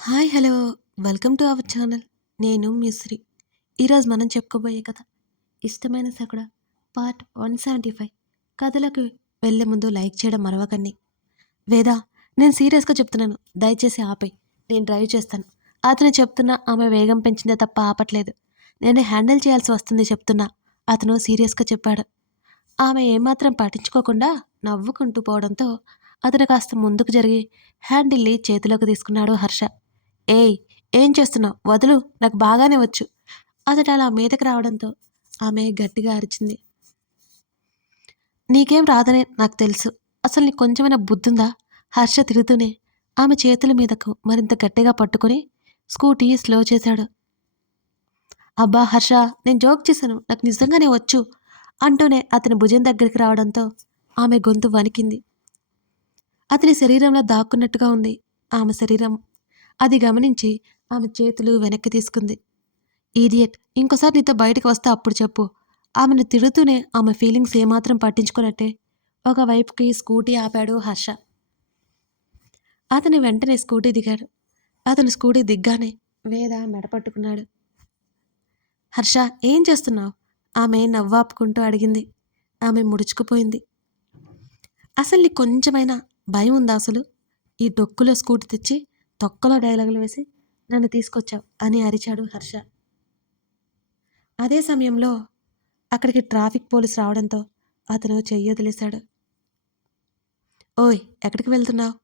Hi hello welcome to our channel. నేను మిశ్రీ. ఈరోజు మనం చెప్పుకోబోయే కథ ఇష్టమైన సకుడ పార్ట్ 175. కథలకు వెళ్ళే ముందు లైక్ చేయడం మరవకండి. వేదా, నేను సీరియస్గా చెప్తున్నాను, దయచేసి ఆపేయ్. నేను డ్రైవ్ చేస్తాను. అతను చెప్తున్నా ఆమె వేగం పెంచిందే తప్ప ఆపట్లేదు. నేను హ్యాండిల్ చేయాల్సి వస్తుంది చెప్తున్నా, అతను సీరియస్గా చెప్పాడు. ఆమె ఏమాత్రం పట్టించుకోకుండా నవ్వుకుంటూ పోవడంతో అతను కాస్త ముందుకు జరిగి హ్యాండిల్ని చేతిలోకి తీసుకున్నాడు హర్ష. ఏయ్, ఏం చేస్తున్నావు? వదులు, నాకు బాగానే వచ్చు. అతడు అలా మీదకి రావడంతో ఆమె గట్టిగా అరిచింది. నీకేం రాదనే నాకు తెలుసు. అసలు నీకు కొంచెమైనా బుద్ధుందా? హర్ష తిరుగుతూనే ఆమె చేతుల మీదకు మరింత గట్టిగా పట్టుకుని స్కూటీ స్లో చేశాడు. అబ్బా హర్ష, నేను జోక్ చేశాను, నాకు నిజంగానే వచ్చు అంటూనే అతని భుజం దగ్గరికి రావడంతో ఆమె గొంతు వణికింది. అతని శరీరంలో దాక్కున్నట్టుగా ఉంది ఆమె శరీరం. అది గమనించి ఆమె చేతులు వెనక్కి తీసుకుంది. ఈడియట్, ఇంకోసారి నీతో బయటకు వస్తే అప్పుడు చెప్పు. ఆమెను తిడుతూనే ఆమె ఫీలింగ్స్ ఏమాత్రం పట్టించుకున్నట్టే ఒకవైపుకి స్కూటీ ఆపాడు హర్ష. అతని వెంటనే స్కూటీ దిగాడు. అతను స్కూటీ దిగ్గానే వేద మెడపట్టుకున్నాడు. హర్ష, ఏం చేస్తున్నావు? ఆమె నవ్వాపుకుంటూ అడిగింది. ఆమె ముడుచుకుపోయింది. అసలు నీకు కొంచెమైనా భయం ఉందా అసలు? ఈ డొక్కులో స్కూటీ తెచ్చి తొక్కలో డైలాగులు వేసి నన్ను తీసుకొచ్చావు అని అరిచాడు హర్ష. అదే సమయంలో అక్కడికి ట్రాఫిక్ పోలీస్ రావడంతో అతను చెయ్యొదిలేశాడు. ఓయ్, ఎక్కడికి వెళ్తున్నావు?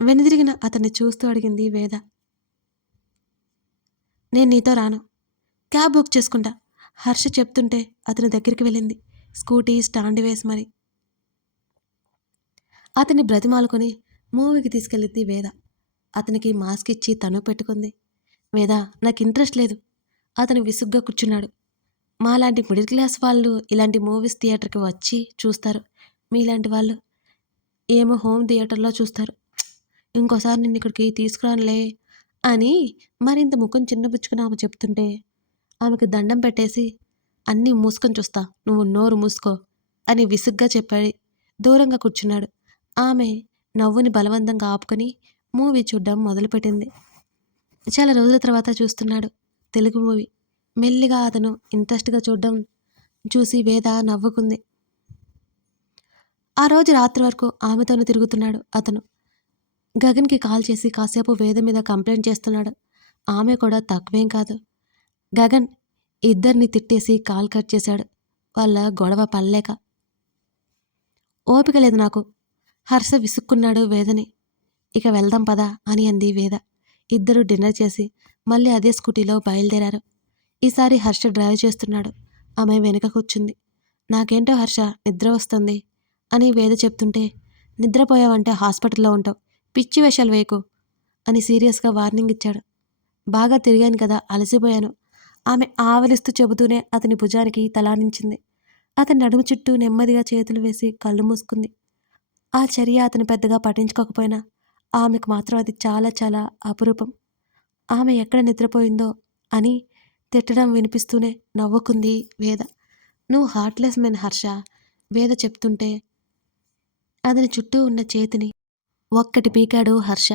వెనుదిరిగిన అతన్ని చూస్తూ అడిగింది వేద. నేను నీతో రాను, క్యాబ్ బుక్ చేసుకుంటా. హర్ష చెప్తుంటే అతని దగ్గరికి వెళ్ళింది, స్కూటీ స్టాండ్ వేసి మరి. అతన్ని బ్రతిమాలుకొని మూవీకి తీసుకెళ్ళింది వేద. అతనికి మాస్క్ ఇచ్చి తను పెట్టుకుంది. వేద, నాకు ఇంట్రెస్ట్ లేదు. అతను విసుగ్గా కూర్చున్నాడు. మాలాంటి మిడిల్ క్లాస్ వాళ్ళు ఇలాంటి మూవీస్ థియేటర్కి వచ్చి చూస్తారు. మీలాంటి వాళ్ళు ఏమో హోమ్ థియేటర్లో చూస్తారు. ఇంకోసారి నిన్ను ఇక్కడికి తీసుకురానులే అని మరింత ముఖం చిన్నబుచ్చుకుని ఆమె చెప్తుంటే ఆమెకు దండం పెట్టేసి, అన్నీ మూసుకొని చూస్తా, నువ్వు నోరు మూసుకో అని విసుగ్గా చెప్పాడు. దూరంగా కూర్చున్నాడు. ఆమె నవ్వుని బలవంతంగా ఆపుకొని మూవీ చూడ్డం మొదలుపెట్టింది. చాలా రోజుల తర్వాత చూస్తున్నాడు తెలుగు మూవీ. మెల్లిగా అతను ఇంట్రెస్ట్గా చూడడం చూసి వేద నవ్వుకుంది. ఆ రోజు రాత్రి వరకు ఆమెతోనే తిరుగుతున్నాడు అతను. గగన్కి కాల్ చేసి కాసేపు వేద మీద కంప్లైంట్ చేస్తున్నాడు. ఆమె కూడా తక్కువేం కాదు. గగన్ ఇద్దరిని తిట్టేసి కాల్ కట్ చేశాడు, వాళ్ళ గొడవ పడలేక. ఓపిక లేదు నాకు. హర్ష విసుక్కున్నాడు వేదని. ఇక వెళ్దాం పదా అని అంది వేద. ఇద్దరు డిన్నర్ చేసి మళ్ళీ అదే స్కూటీలో బయలుదేరారు. ఈసారి హర్ష డ్రైవ్ చేస్తున్నాడు. ఆమె వెనుక కూర్చుంది. నాకేంటో హర్ష, నిద్ర వస్తుంది అని వేద చెప్తుంటే, నిద్రపోయావంటే హాస్పిటల్లో ఉంటావు, పిచ్చి వేషాలు వేయకు అని సీరియస్గా వార్నింగ్ ఇచ్చాడు. బాగా తిరిగాను కదా, అలసిపోయాను. ఆమె ఆవలిస్తూ చెబుతూనే అతని భుజానికి తలానించింది. అతని నడుము చుట్టూ నెమ్మదిగా చేతులు వేసి కళ్ళు మూసుకుంది. ఆ చర్య అతను పెద్దగా పట్టించుకోకపోయినా ఆమెకు మాత్రం అది చాలా చాలా అపురూపం. ఆమె ఎక్కడ నిద్రపోయిందో అని తిట్టడం వినిపిస్తూనే నవ్వుకుంది వేద. నువ్వు హార్ట్లెస్ మెన్ హర్ష, వేద చెప్తుంటే అతని చుట్టూ ఉన్న చేతిని ఒక్కటి పీకాడు హర్ష.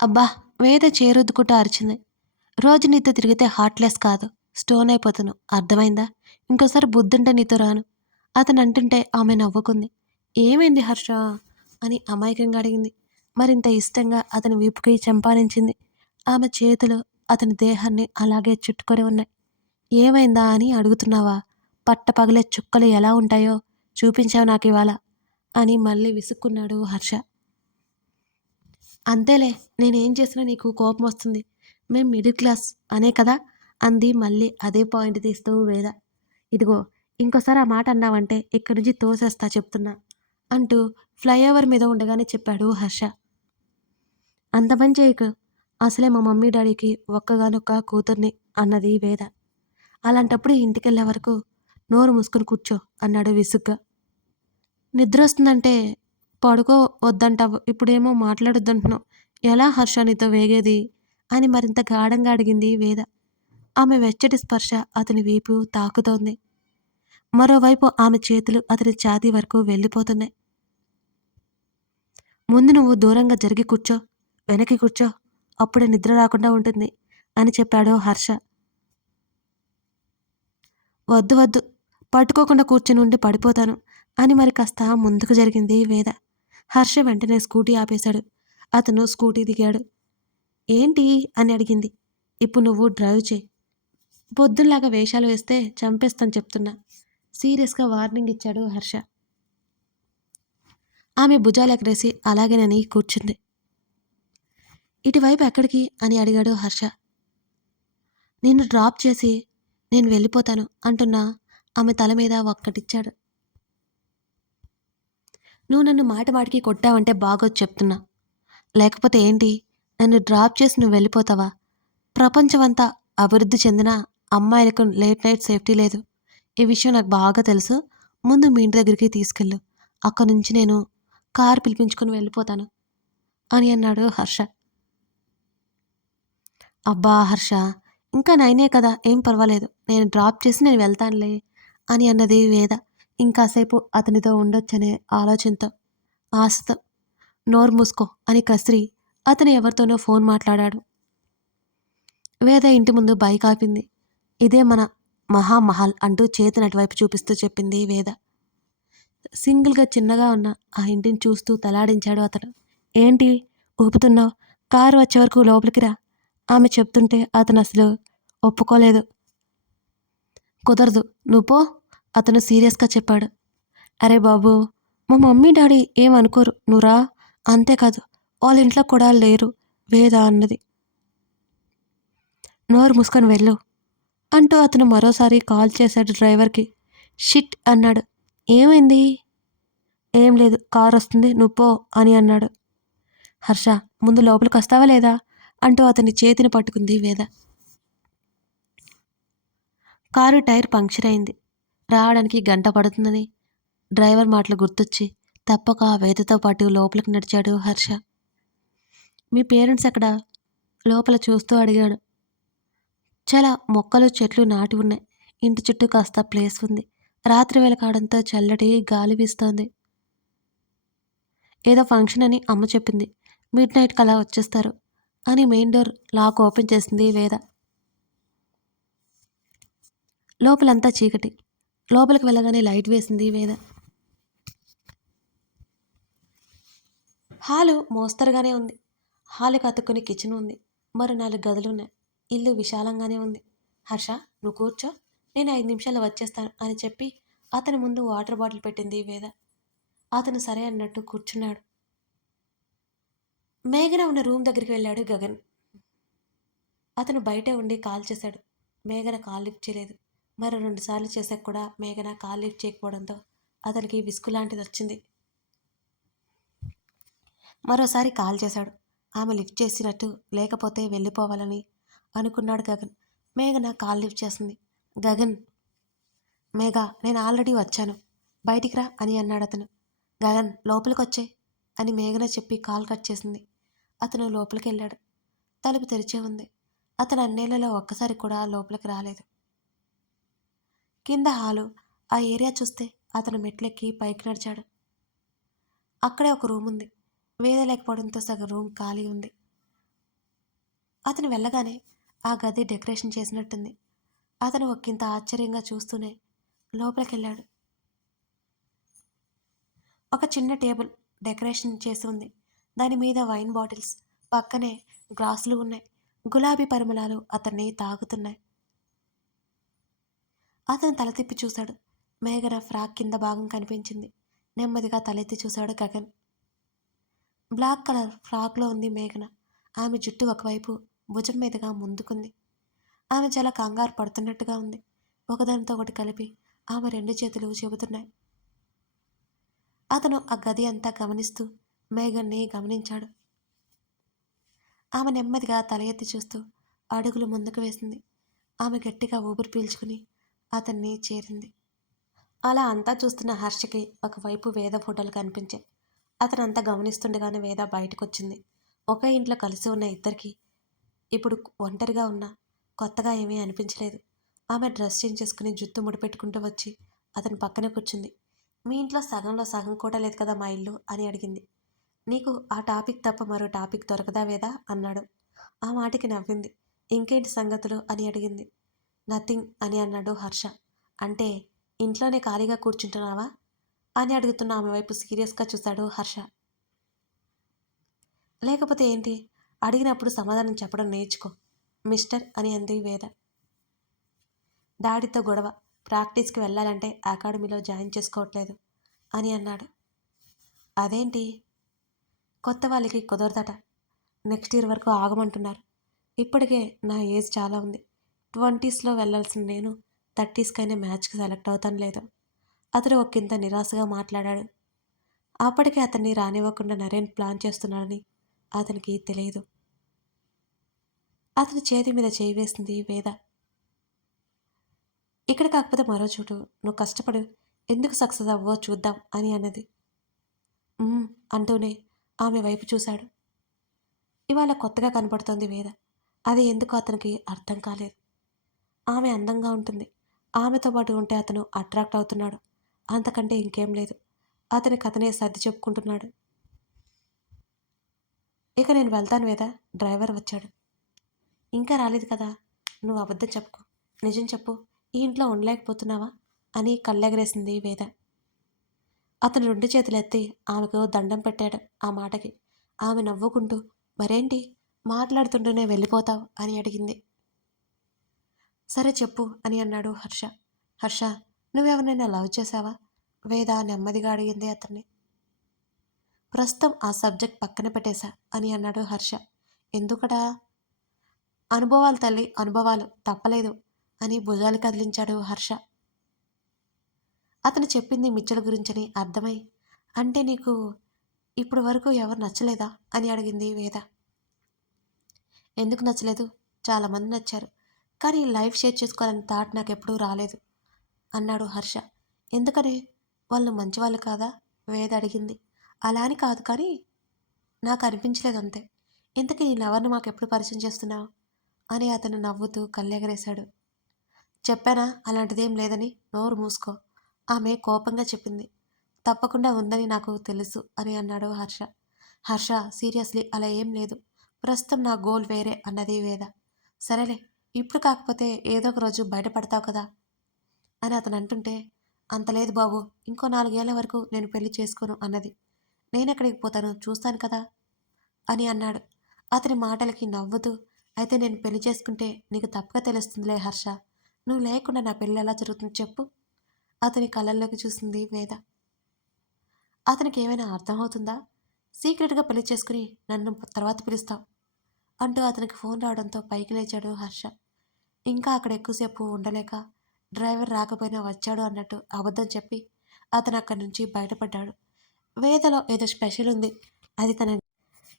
అబ్బా, వేద చేరొద్దుకుంటూ అరిచింది. రోజు నీతో తిరిగితే హార్ట్లెస్ కాదు, స్టోన్ అయిపోతాను, అర్థమైందా? ఇంకోసారి బుద్ధుంటే నీతో రాను అతను అంటుంటే ఆమె నవ్వుకుంది. ఏమైంది హర్ష అని అమాయకంగా అడిగింది. మరింత ఇష్టంగా అతని వీపుకి చెంపాలించింది. ఆమె చేతులు అతని దేహాన్ని అలాగే చుట్టుకొని ఉన్నాయి. ఏమైందా అని అడుగుతున్నావా? పట్ట పగలే చుక్కలు ఎలా ఉంటాయో చూపించావు నాకు ఇవాళ అని మళ్ళీ విసుక్కున్నాడు హర్ష. అంతేలే, నేనేం చేసినా నీకు కోపం వస్తుంది. మేం మిడిల్ క్లాస్ అనే కదా అంది మళ్ళీ అదే పాయింట్ తీస్తూ వేద. ఇదిగో, ఇంకోసారి ఆ మాట అన్నావంటే ఇక్కడి నుంచి తోసేస్తా చెప్తున్నా అంటూ ఫ్లైఓవర్ మీద ఉండగానే చెప్పాడు హర్ష. అంత పని చేయకు, అసలే మా మమ్మీ డాడీకి ఒక్కగానొక్క కూతుర్ని అన్నది వేద. అలాంటప్పుడు ఇంటికెళ్ళే వరకు నోరు మూసుకుని కూర్చో అన్నాడు విసుగ్గా. నిద్ర వస్తుందంటే పడుకో వద్దంటావు, ఇప్పుడేమో మాట్లాడొద్దంటున్నావు. ఎలా హర్ష నీతో వేగేది అని మరింత గాఢంగా అడిగింది వేద. ఆమె వెచ్చటి స్పర్శ అతని వీపు తాకుతోంది. మరోవైపు ఆమె చేతులు అతని ఛాతీ వరకు వెళ్ళిపోతున్నాయి. ముందు నువ్వు దూరంగా జరిగి కూర్చో, వెనక్కి కూర్చో, అప్పుడే నిద్ర రాకుండా ఉంటుంది అని చెప్పాడు హర్ష. వద్దు వద్దు, పట్టుకోకుండా కూర్చుని ఉండి పడిపోతాను అని మరి కాస్త ముందుకు జరిగింది వేద. హర్ష వెంటనే స్కూటీ ఆపేశాడు. అతను స్కూటీ దిగాడు. ఏంటి అని అడిగింది. ఇప్పుడు నువ్వు డ్రైవ్ చేయి. పొద్దున్లాగా వేషాలు వేస్తే చంపేస్తాను చెప్తున్నా సీరియస్గా వార్నింగ్ ఇచ్చాడు హర్ష. ఆమె భుజాలు ఎగరేసి అలాగేనని కూర్చుంది. ఇటువైపు ఎక్కడికి అని అడిగాడు హర్ష. నిన్ను డ్రాప్ చేసి నేను వెళ్ళిపోతాను అంటున్నా ఆమె తల మీద ఒక్కటిచ్చాడు. నువ్వు నన్ను మాటికి కొట్టావంటే బాగోదు చెప్తున్నా. లేకపోతే ఏంటి, నన్ను డ్రాప్ చేసి నువ్వు వెళ్ళిపోతావా? ప్రపంచమంతా అభివృద్ధి చెందిన అమ్మాయిలకు లేట్ నైట్ సేఫ్టీ లేదు. ఈ విషయం నాకు బాగా తెలుసు. ముందు మీ ఇంటి దగ్గరికి తీసుకెళ్ళు, అక్కడి నుంచి నేను కారు పిలిపించుకుని వెళ్ళిపోతాను అని అన్నాడు హర్ష. అబ్బా హర్ష, ఇంకా నైనే కదా, ఏం పర్వాలేదు, నేను డ్రాప్ చేసి నేను వెళ్తానులే అని అన్నది వేద. ఇంకాసేపు అతనితో ఉండొచ్చనే ఆలోచనతో, ఆశతో. నోరు మూసుకో అని కసిరి అతను ఎవరితోనో ఫోన్ మాట్లాడాడు. వేద ఇంటి ముందు బైక్ ఆపింది. ఇదే మన మహామహల్ అంటూ చేతిని అటువైపు చూపిస్తూ చెప్పింది వేద. సింగిల్గా చిన్నగా ఉన్న ఆ ఇంటిని చూస్తూ తలాడించాడు అతను. ఏంటి ఊపుతున్నావు? కారు వచ్చే వరకు లోపలికి రా ఆమె చెప్తుంటే అతను అసలు ఒప్పుకోలేదు. కుదరదు, నువ్వు పో అతను సీరియస్గా చెప్పాడు. అరే బాబు, మా మమ్మీ డాడీ ఏమనుకోరు, నువ్వు రా. అంతేకాదు, వాళ్ళ ఇంట్లో కూడా లేరు వేద అన్నది. నోరు మూసుకొని వెళ్ళు అంటూ అతను మరోసారి కాల్ చేశాడు డ్రైవర్కి. షిట్ అన్నాడు. ఏమైంది? ఏం లేదు, కారు వస్తుంది, నువ్వు పో అని అన్నాడు. హర్ష, ముందు లోపలికి వస్తావా లేదా అంటూ అతని చేతిని పట్టుకుంది వేద. కారు టైర్ పంక్చర్ అయింది. రావడానికి గంట పడుతుందని డ్రైవర్ మాటలు గుర్తొచ్చి తప్పక వేదతో పాటు లోపలికి నడిచాడు హర్ష. మీ పేరెంట్స్ ఎక్కడా? లోపల చూస్తూ అడిగాడు. చాలా మొక్కలు చెట్లు నాటి ఉన్నాయి. ఇంటి చుట్టూ కాస్త ప్లేస్ ఉంది. రాత్రి వేళ కావడంతో చల్లటి గాలి వీస్తోంది. ఏదో ఫంక్షన్ అని అమ్మ చెప్పింది. మిడ్ నైట్కి అలా వచ్చేస్తారు అని మెయిన్ డోర్ లాక్ ఓపెన్ చేసింది వేద. లోపలంతా చీకటి. లోపలికి వెళ్ళగానే లైట్ వేసింది వేద. హాలు మోస్తరుగానే ఉంది. హాలుకి అతుక్కుని కిచెన్ ఉంది. మరో 4 గదులున్నాయి. ఇల్లు విశాలంగానే ఉంది. హర్ష, నువ్వు కూర్చో, నేను 5 నిమిషాల్లో వచ్చేస్తాను అని చెప్పి అతని ముందు వాటర్ బాటిల్ పెట్టింది వేద. అతను సరే అన్నట్టు కూర్చున్నాడు. మేఘన ఉన్న రూమ్ దగ్గరికి వెళ్ళాడు గగన్. అతను బయటే ఉండి కాల్ చేశాడు. మేఘన కాల్ లిఫ్ట్ చేయలేదు. మరో 2 సార్లు చేశాక కూడా మేఘన కాల్ లిఫ్ట్ చేయకపోవడంతో అతనికి విసుగు లాంటిది వచ్చింది. మరోసారి కాల్ చేశాడు. ఆమె లిఫ్ట్ చేసినట్టు లేకపోతే వెళ్ళిపోవాలని అనుకున్నాడు గగన్. మేఘన కాల్ లిఫ్ట్ చేసింది. గగన్. మేఘ, నేను ఆల్రెడీ వచ్చాను, బయటికి రా అని అన్నాడు అతను. గగన్, లోపలికి వచ్చే అని మేఘన చెప్పి కాల్ కట్ చేసింది. అతను లోపలికి వెళ్ళాడు. తలుపు తెరిచే ఉంది. అతను అన్నేళ్లలో ఒక్కసారి కూడా లోపలికి రాలేదు. కింద హాలు, ఆ ఏరియా చూస్తే అతను మెట్లెక్కి పైకి నడిచాడు. అక్కడే ఒక రూమ్ ఉంది. వేద లేకపోవడంతో సగం రూమ్ ఖాళీ ఉంది. అతను వెళ్ళగానే ఆ గది డెకరేషన్ చేసినట్టుంది. అతను ఒక్కింత ఆశ్చర్యంగా చూస్తూనే లోపలికి వెళ్ళాడు. ఒక చిన్న టేబుల్ డెకరేషన్ చేసి ఉంది. దాని మీద వైన్ బాటిల్స్, పక్కనే గ్లాసులు ఉన్నాయి. గులాబీ పరిమళాలు అతన్ని తాగుతున్నాయి. అతను తల తిప్పి చూశాడు. మేఘన ఫ్రాక్ కింద భాగం కనిపించింది. నెమ్మదిగా తలెత్తి చూశాడు గగన్. బ్లాక్ కలర్ ఫ్రాక్లో ఉంది మేఘన. ఆమె జుట్టు ఒకవైపు భుజం మీదుగా ముందుకుంది. ఆమె చాలా కంగారు పడుతున్నట్టుగా ఉంది. ఒకదానితో ఒకటి కలిపి ఆమె 2 చేతులు చెబుతున్నాయి. అతను ఆ గది అంతా గమనిస్తూ మేఘన్ని గమనించాడు. ఆమె నెమ్మదిగా తల ఎత్తి చూస్తూ అడుగులు ముందుకు వేసింది. ఆమె గట్టిగా ఊపిరి పీల్చుకుని అతన్ని చేరింది. అలా అంతా చూస్తున్న హర్షకి ఒకవైపు వేద ఫోటోలు కనిపించాయి. అతనంతా గమనిస్తుండగానే వేద బయటకొచ్చింది. ఒకే ఇంట్లో కలిసి ఉన్న ఇద్దరికి ఇప్పుడు ఒంటరిగా ఉన్నా కొత్తగా ఏమీ అనిపించలేదు. ఆమె డ్రెస్ చేంజ్ చేసుకుని జుత్తు ముడిపెట్టుకుంటూ వచ్చి అతని పక్కన కూర్చుంది. మీ ఇంట్లో సగంలో సగం కూడా లేదు కదా మా ఇల్లు అని అడిగింది. నీకు ఆ టాపిక్ తప్ప మరో టాపిక్ దొరకదా వేదా అన్నాడు. ఆ మాటకి నవ్వింది. ఇంకేంటి సంగతులు అని అడిగింది. నథింగ్ అని అన్నాడు హర్ష. అంటే ఇంట్లోనే ఖాళీగా కూర్చుంటున్నావా అని అడుగుతున్న ఆమె వైపు సీరియస్గా చూశాడు హర్ష. లేకపోతే ఏంటి, అడిగినప్పుడు సమాధానం చెప్పడం నేర్చుకో మిస్టర్ అని అంది వేద. డాడీతో గొడవ, ప్రాక్టీస్కి వెళ్ళాలంటే అకాడమీలో జాయిన్ చేసుకోవట్లేదు అని అన్నాడు. అదేంటి? కొత్త వాళ్ళకి కుదరదట, నెక్స్ట్ ఇయర్ వరకు ఆగమంటున్నారు. ఇప్పటికే నా ఏజ్ చాలా ఉంది. 20స్లో వెళ్ళాల్సిన నేను 30స్కైనా మ్యాచ్కి సెలెక్ట్ అవుతాను లేదు. అతడు ఒకంత నిరాశగా మాట్లాడాడు. అప్పటికే అతన్ని రానివ్వకుండా నరేన్ ప్లాన్ చేస్తున్నాడని అతనికి తెలియదు. అతని చేతి మీద చేయి వేసింది వేద. ఇక్కడ కాకపోతే మరో చోటు, నువ్వు కష్టపడు, ఎందుకు సక్సెస్ అవ్వో చూద్దాం అని అన్నది. అంటూనే ఆమె వైపు చూశాడు. ఇవాళ కొత్తగా కనపడుతోంది వేద. అది ఎందుకు అతనికి అర్థం కాలేదు. ఆమె అందంగా ఉంటుంది, ఆమెతో పాటు ఉంటే అతను అట్రాక్ట్ అవుతున్నాడు, అంతకంటే ఇంకేం లేదు. అతనికి అతనే సర్ది చెప్పుకుంటున్నాడు. ఇక నేను వెళ్తాను వేద, డ్రైవర్ వచ్చాడు. ఇంకా రాలేదు కదా, నువ్వు అబద్ధం చెప్పుకో, నిజం చెప్పు, ఈ ఇంట్లో ఉండలేకపోతున్నావా అని కళ్ళెగరేసింది వేద. అతను 2 చేతులు ఎత్తి ఆమెకు దండం పెట్టాడు. ఆ మాటకి ఆమె నవ్వుకుంటూ, మరేంటి మాట్లాడుతుంటూనే వెళ్ళిపోతావు అని అడిగింది. సరే చెప్పు అని అన్నాడు హర్ష. హర్ష, నువ్వెవరినైనా లవ్ చేశావా వేద నెమ్మదిగా అడిగింది అతన్ని. ప్రస్తుతం ఆ సబ్జెక్ట్ పక్కన పెట్టేశా అని అన్నాడు హర్ష. ఎందుకడా? అనుభవాలు తల్లి, అనుభవాలు, తప్పలేదు అని భుజాలు కదిలించాడు హర్ష. అతను చెప్పింది మిచ్చల గురించని అర్థమై, అంటే నీకు ఇప్పుడు వరకు ఎవరు నచ్చలేదా అని అడిగింది వేద. ఎందుకు నచ్చలేదు, చాలామంది నచ్చారు, కానీ లైఫ్ షేర్ చేసుకోవాలని థాట్ నాకు ఎప్పుడూ రాలేదు అన్నాడు హర్ష. ఎందుకని, వాళ్ళు మంచివాళ్ళు కాదా వేద అడిగింది. అలా అని కాదు, కానీ నాకు అనిపించలేదు అంతే. ఇంతకీ నీ లవర్ని మాకెప్పుడు పరిచయం చేస్తున్నావు అని అతను నవ్వుతూ కళ్ళెగరేశాడు. చెప్పానా అలాంటిదేం లేదని, నోరు మూసుకో ఆమె కోపంగా చెప్పింది. తప్పకుండా ఉందని నాకు తెలుసు అని అన్నాడు హర్ష. హర్ష, సీరియస్లీ అలా ఏం లేదు, ప్రస్తుతం నా గోల్ వేరే అన్నది వేద. సరేలే, ఇప్పుడు కాకపోతే ఏదో ఒక రోజు బయటపడతావు కదా అని అతను అంటుంటే, అంత లేదు బాబు, ఇంకో 4 ఏళ్ల వరకు నేను పెళ్లి చేసుకోను అన్నది. నేనెక్కడికి పోతాను, చూస్తాను కదా అని అన్నాడు. అతని మాటలకి నవ్వుతూ, అయితే నేను పెళ్లి చేసుకుంటే నీకు తప్పక తెలుస్తుందిలే హర్ష, నువ్వు లేకుండా నా పెళ్ళి ఎలా జరుగుతుంది చెప్పు అతని కళ్ళల్లోకి చూసింది వేద. అతనికి ఏమైనా అర్థమవుతుందా? సీక్రెట్గా పెళ్లి చేసుకుని నన్ను తర్వాత పిలుస్తావు అంటూ అతనికి ఫోన్ రావడంతో పైకి లేచాడు హర్ష. ఇంకా అక్కడ ఎక్కువసేపు ఉండలేక డ్రైవర్ రాకపోయినా వచ్చాడు అన్నట్టు అబద్ధం చెప్పి అతను అక్కడి నుంచి బయటపడ్డాడు. వేదలో ఏదో స్పెషల్ ఉంది, అది తన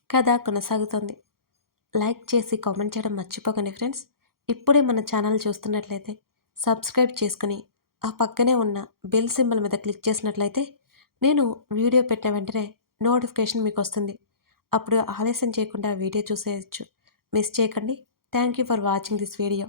కథ కొనసాగుతోంది. లైక్ చేసి కామెంట్ చేయడం మర్చిపోకండి ఫ్రెండ్స్. ఇప్పుడే మన ఛానల్ చూస్తున్నట్లయితే సబ్స్క్రైబ్ చేసుకుని ఆ పక్కనే ఉన్న బెల్ సింబల్ మీద క్లిక్ చేసినట్లయితే నేను వీడియో పెట్టిన వెంటనే నోటిఫికేషన్ మీకు వస్తుంది. అప్పుడు ఆలస్యం చేయకుండా వీడియో చూసేయచ్చు. మిస్ చేయకండి. Thank you for watching this video.